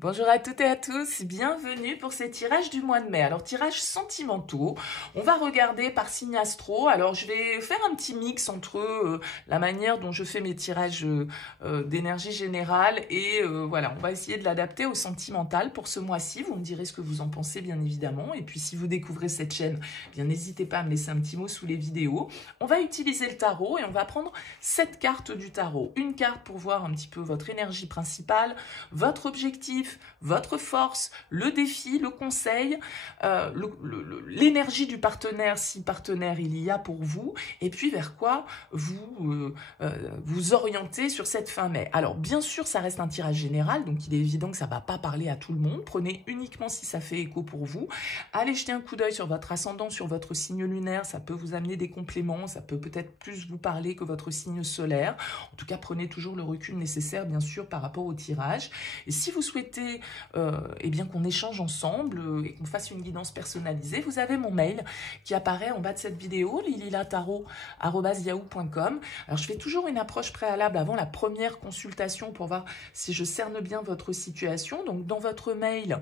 Bonjour à toutes et à tous, bienvenue pour ces tirages du mois de mai. Alors, tirages sentimentaux, on va regarder par signe astro. Alors, je vais faire un petit mix entre la manière dont je fais mes tirages d'énergie générale et voilà, on va essayer de l'adapter au sentimental pour ce mois-ci. Vous me direz ce que vous en pensez, bien évidemment. Et puis, si vous découvrez cette chaîne, bien n'hésitez pas à me laisser un petit mot sous les vidéos. On va utiliser le tarot et on va prendre 7 cartes du tarot. Une carte pour voir un petit peu votre énergie principale, votre objectif, votre force, le défi, le conseil, l'énergie du partenaire, si partenaire il y a pour vous, et puis vers quoi vous vous orientez sur cette fin mai. Alors bien sûr, ça reste un tirage général, donc il est évident que ça ne va pas parler à tout le monde. Prenez uniquement si ça fait écho pour vous. Allez jeter un coup d'œil sur votre ascendant, sur votre signe lunaire, ça peut vous amener des compléments, ça peut peut-être plus vous parler que votre signe solaire. En tout cas, prenez toujours le recul nécessaire, bien sûr, par rapport au tirage. Et si vous souhaitez eh bien qu'on échange ensemble et qu'on fasse une guidance personnalisée, vous avez mon mail qui apparaît en bas de cette vidéo, lililataro@yahoo.com. Alors je fais toujours une approche préalable avant la première consultation pour voir si je cerne bien votre situation. Donc dans votre mail,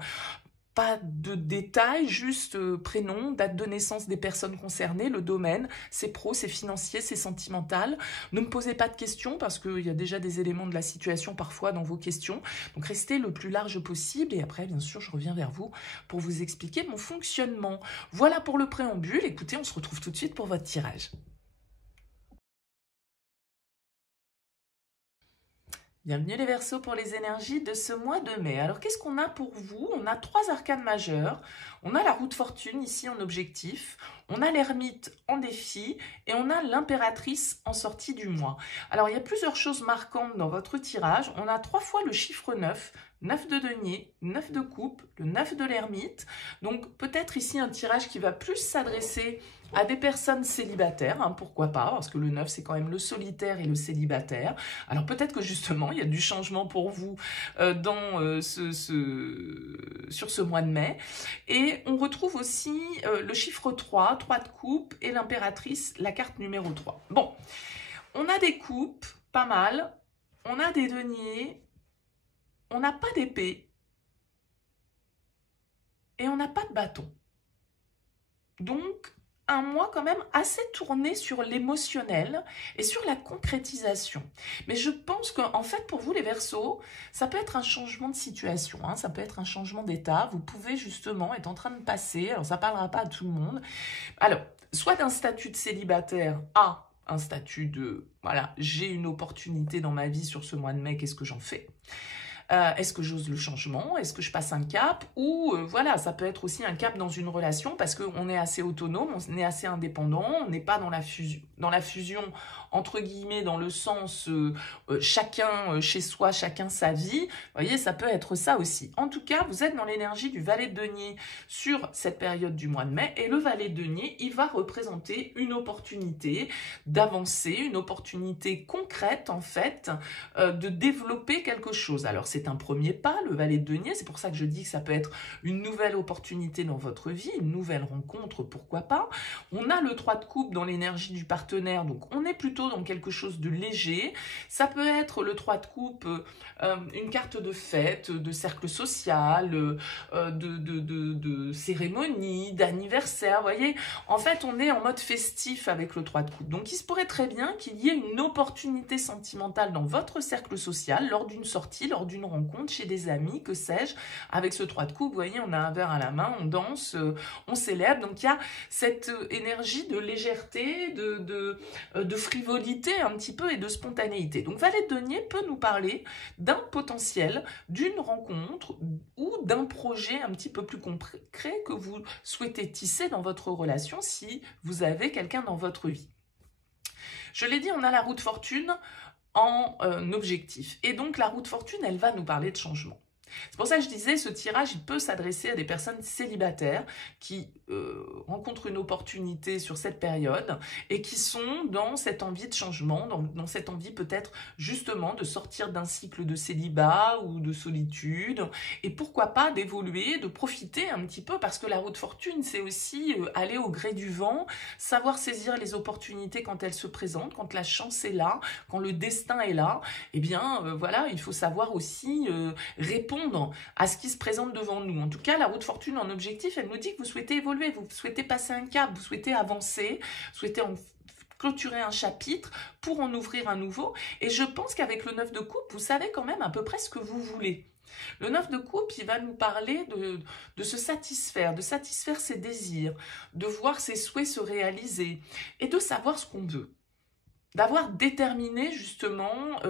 pas de détails, juste prénom, date de naissance des personnes concernées, le domaine, c'est pro, c'est financier, c'est sentimental. Ne me posez pas de questions parce qu'il y a déjà des éléments de la situation parfois dans vos questions. Donc restez le plus large possible et après, bien sûr, je reviens vers vous pour vous expliquer mon fonctionnement. Voilà pour le préambule. Écoutez, on se retrouve tout de suite pour votre tirage. Bienvenue les Verseaux pour les énergies de ce mois de mai. Alors qu'est-ce qu'on a pour vous? On a 3 arcanes majeures. On a la roue de fortune ici en objectif. On a l'ermite en défi. Et on a l'impératrice en sortie du mois. Alors il y a plusieurs choses marquantes dans votre tirage. On a 3 fois le chiffre 9. 9 de denier, 9 de coupe, le 9 de l'ermite. Donc peut-être ici un tirage qui va plus s'adresser à des personnes célibataires, hein, pourquoi pas, parce que le 9 c'est quand même le solitaire et le célibataire. Alors peut-être que justement il y a du changement pour vous sur ce mois de mai. Et on retrouve aussi le chiffre 3, 3 de coupe et l'impératrice, la carte numéro 3. Bon, on a des coupes, pas mal, on a des deniers, on n'a pas d'épée et on n'a pas de bâton. Donc, un mois quand même assez tourné sur l'émotionnel et sur la concrétisation. Mais je pense qu'en fait, pour vous les Verseaux, ça peut être un changement de situation, hein, ça peut être un changement d'état. Vous pouvez justement être en train de passer, alors ça ne parlera pas à tout le monde, alors, soit d'un statut de célibataire à un statut de, voilà, j'ai une opportunité dans ma vie sur ce mois de mai, qu'est-ce que j'en fais ? Est-ce que j'ose le changement? Est-ce que je passe un cap? Ou voilà, ça peut être aussi un cap dans une relation parce qu'on est assez autonome, on est assez indépendant, on n'est pas dans la fusion entre guillemets, dans le sens chacun chez soi, chacun sa vie. Vous voyez, ça peut être ça aussi. En tout cas, vous êtes dans l'énergie du valet de denier sur cette période du mois de mai. Et le valet de denier, il va représenter une opportunité d'avancer, une opportunité concrète en fait, de développer quelque chose. Alors c'est un premier pas, le valet de denier, c'est pour ça que je dis que ça peut être une nouvelle opportunité dans votre vie, une nouvelle rencontre, pourquoi pas. On a le 3 de coupe dans l'énergie du partenaire, donc on est plutôt dans quelque chose de léger. Ça peut être le 3 de coupe, une carte de fête, de cercle social, de cérémonie, d'anniversaire, vous voyez. En fait, on est en mode festif avec le 3 de coupe. Donc il se pourrait très bien qu'il y ait une opportunité sentimentale dans votre cercle social, lors d'une sortie, lors d'une rencontre, chez des amis, que sais-je. Avec ce 3 de coupe, vous voyez, on a un verre à la main, on danse, on célèbre. Donc il y a cette énergie de légèreté, de frivolité un petit peu et de spontanéité. Donc valet de denier peut nous parler d'un potentiel, d'une rencontre ou d'un projet un petit peu plus concret que vous souhaitez tisser dans votre relation si vous avez quelqu'un dans votre vie. Je l'ai dit, on a la roue de fortune en objectif. Et donc la roue de fortune, elle va nous parler de changement. C'est pour ça que je disais, ce tirage, il peut s'adresser à des personnes célibataires qui rencontrent une opportunité sur cette période et qui sont dans cette envie de changement, dans cette envie peut-être justement de sortir d'un cycle de célibat ou de solitude et pourquoi pas d'évoluer, de profiter un petit peu parce que la roue de fortune, c'est aussi aller au gré du vent, savoir saisir les opportunités quand elles se présentent, quand la chance est là, quand le destin est là, eh bien voilà, il faut savoir aussi répondre répondre à ce qui se présente devant nous. En tout cas, la roue de fortune en objectif, elle nous dit que vous souhaitez évoluer, vous souhaitez passer un cap, vous souhaitez avancer, vous souhaitez clôturer un chapitre pour en ouvrir un nouveau. Et je pense qu'avec le 9 de coupe, vous savez quand même à peu près ce que vous voulez. Le 9 de coupe, il va nous parler de se satisfaire, de satisfaire ses désirs, de voir ses souhaits se réaliser et de savoir ce qu'on veut. D'avoir déterminé justement,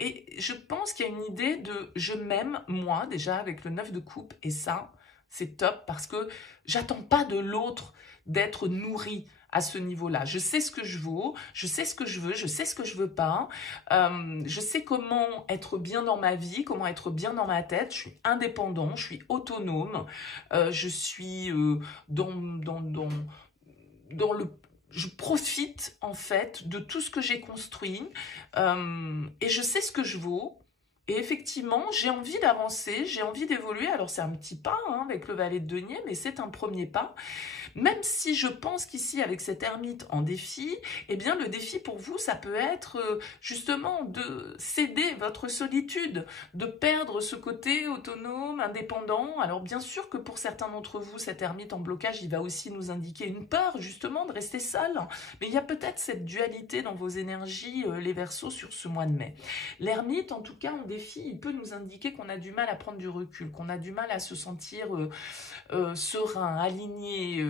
et je pense qu'il y a une idée de je m'aime moi déjà avec le 9 de coupe, et ça c'est top parce que j'attends pas de l'autre d'être nourri à ce niveau-là. Je sais ce que je vaux, je sais ce que je veux, je sais ce que je veux pas, je sais comment être bien dans ma vie, comment être bien dans ma tête, je suis indépendant, je suis autonome, je suis je profite en fait de tout ce que j'ai construit et je sais ce que je vaux. Et effectivement, j'ai envie d'avancer, j'ai envie d'évoluer. Alors c'est un petit pas hein, avec le valet de denier, mais c'est un premier pas. Même si je pense qu'ici, avec cet ermite en défi, eh bien le défi pour vous, ça peut être justement de céder votre solitude, de perdre ce côté autonome, indépendant. Alors bien sûr que pour certains d'entre vous, cet ermite en blocage, il va aussi nous indiquer une peur justement de rester seul. Mais il y a peut-être cette dualité dans vos énergies, les Verseaux, sur ce mois de mai. L'ermite, en tout cas, en défi, il peut nous indiquer qu'on a du mal à prendre du recul, qu'on a du mal à se sentir serein, aligné.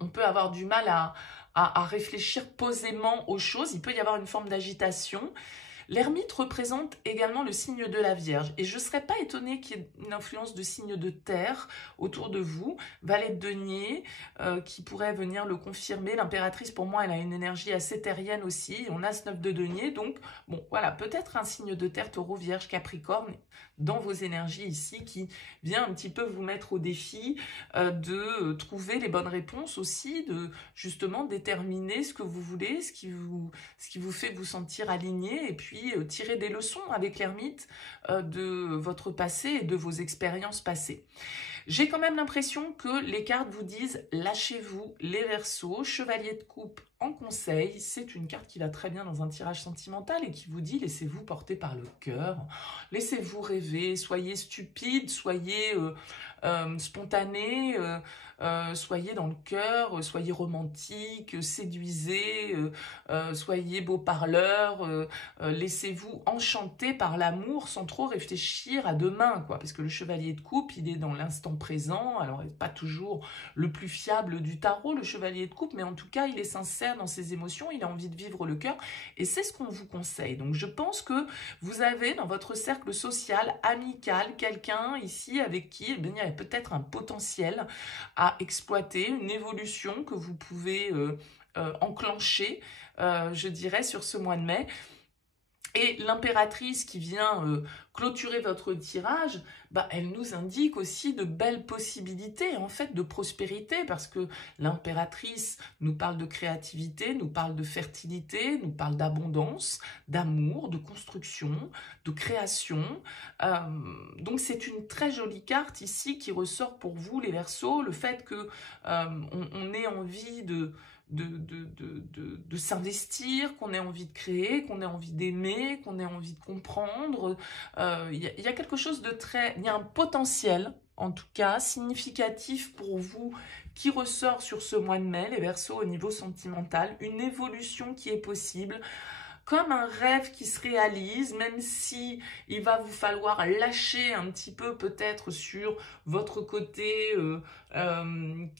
On peut avoir du mal à réfléchir posément aux choses. Il peut y avoir une forme d'agitation. L'ermite représente également le signe de la Vierge. Et je ne serais pas étonnée qu'il y ait une influence de signe de terre autour de vous. Valet de denier qui pourrait venir le confirmer. L'impératrice, pour moi, elle a une énergie assez terrienne aussi. On a ce 9 de denier. Donc, bon, voilà, peut-être un signe de terre, Taureau, Vierge, Capricorne, dans vos énergies ici, qui vient un petit peu vous mettre au défi de trouver les bonnes réponses aussi, de justement déterminer ce que vous voulez, ce qui vous fait vous sentir aligné, et puis tirer des leçons avec l'ermite de votre passé et de vos expériences passées. J'ai quand même l'impression que les cartes vous disent lâchez-vous les Verseaux, chevalier de coupe en conseil. C'est une carte qui va très bien dans un tirage sentimental et qui vous dit laissez-vous porter par le cœur, laissez-vous rêver, soyez stupide, soyez spontané, soyez dans le cœur, soyez romantique, séduisez, soyez beau parleur, laissez-vous enchanter par l'amour sans trop réfléchir à demain, quoi. Parce que le chevalier de coupe, il est dans l'instant présent. Alors, il n'est pas toujours le plus fiable du tarot, le chevalier de coupe, mais en tout cas, il est sincère dans ses émotions, il a envie de vivre le cœur, et c'est ce qu'on vous conseille. Donc, je pense que vous avez dans votre cercle social, amical, quelqu'un ici avec qui il y a peut-être un potentiel à exploiter, une évolution que vous pouvez enclencher, je dirais, sur ce mois de mai. Et l'impératrice qui vient clôturer votre tirage, bah, elle nous indique aussi de belles possibilités en fait de prospérité, parce que l'impératrice nous parle de créativité, nous parle de fertilité, nous parle d'abondance, d'amour, de construction, de création. Donc c'est une très jolie carte ici qui ressort pour vous les Verseaux, le fait que on ait envie de s'investir, qu'on ait envie de créer, qu'on ait envie d'aimer, qu'on ait envie de comprendre. Il y a quelque chose de très... Il y a un potentiel, en tout cas, significatif pour vous qui ressort sur ce mois de mai, les Verseaux, au niveau sentimental. Une évolution qui est possible, comme un rêve qui se réalise, même si il va vous falloir lâcher un petit peu peut-être sur votre côté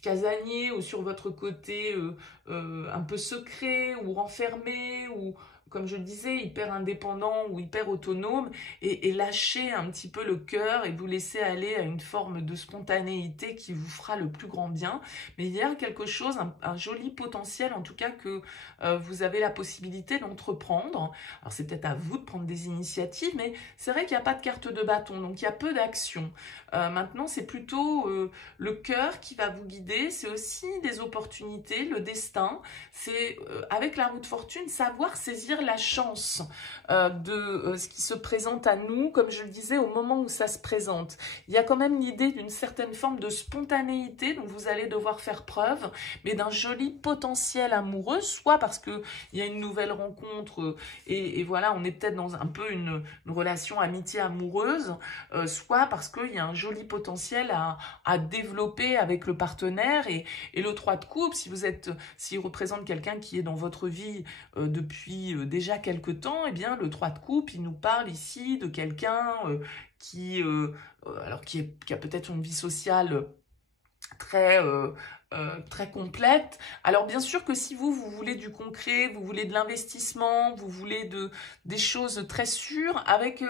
casanier, ou sur votre côté un peu secret ou renfermé, ou comme je le disais, hyper indépendant ou hyper autonome, et lâcher un petit peu le cœur et vous laisser aller à une forme de spontanéité qui vous fera le plus grand bien. Mais il y a quelque chose, un joli potentiel en tout cas que vous avez la possibilité d'entreprendre. Alors c'est peut-être à vous de prendre des initiatives, mais c'est vrai qu'il n'y a pas de carte de bâton, donc il y a peu d'action. Maintenant c'est plutôt le cœur qui va vous guider, c'est aussi des opportunités, le destin, c'est avec la roue de fortune savoir saisir saisir la chance de ce qui se présente à nous, comme je le disais, au moment où ça se présente. Il y a quand même l'idée d'une certaine forme de spontanéité dont vous allez devoir faire preuve, mais d'un joli potentiel amoureux, soit parce qu'il y a une nouvelle rencontre et voilà, on est peut-être dans un peu une relation amitié amoureuse, soit parce qu'il y a un joli potentiel à développer avec le partenaire. Et le 3 de coupe, s'il représente quelqu'un qui est dans votre vie depuis déjà quelque temps, eh bien le 3 de coupe, il nous parle ici de quelqu'un qui a peut-être une vie sociale très, très complète. Alors bien sûr que si vous voulez du concret, vous voulez de l'investissement, vous voulez des choses très sûres, avec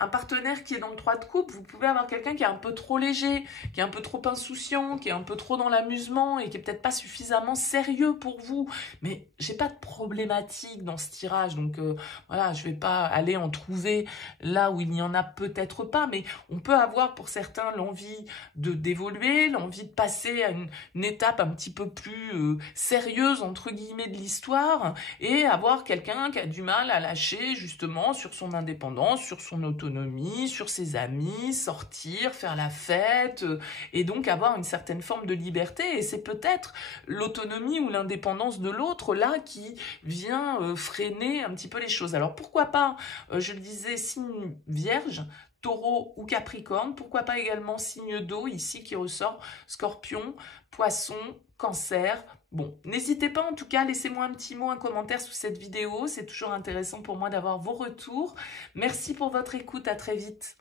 un partenaire qui est dans le 3 de coupe, vous pouvez avoir quelqu'un qui est un peu trop léger, qui est un peu trop insouciant, qui est un peu trop dans l'amusement et qui est peut-être pas suffisamment sérieux pour vous. Mais j'ai pas de problématique dans ce tirage, donc voilà, je vais pas aller en trouver là où il n'y en a peut-être pas, mais on peut avoir pour certains l'envie d'évoluer, l'envie de passer à une étape un petit peu plus sérieuse entre guillemets de l'histoire, et avoir quelqu'un qui a du mal à lâcher justement sur son indépendance, sur son autonomie, sur ses amis, sortir, faire la fête, et donc avoir une certaine forme de liberté. Et c'est peut-être l'autonomie ou l'indépendance de l'autre là qui vient freiner un petit peu les choses. Alors pourquoi pas, je le disais, signe vierge, Taureau ou Capricorne, pourquoi pas également signe d'eau ici qui ressort, Scorpion, Poisson, Cancer. Bon, n'hésitez pas en tout cas, laissez-moi un petit mot, un commentaire sous cette vidéo, c'est toujours intéressant pour moi d'avoir vos retours. Merci pour votre écoute, à très vite.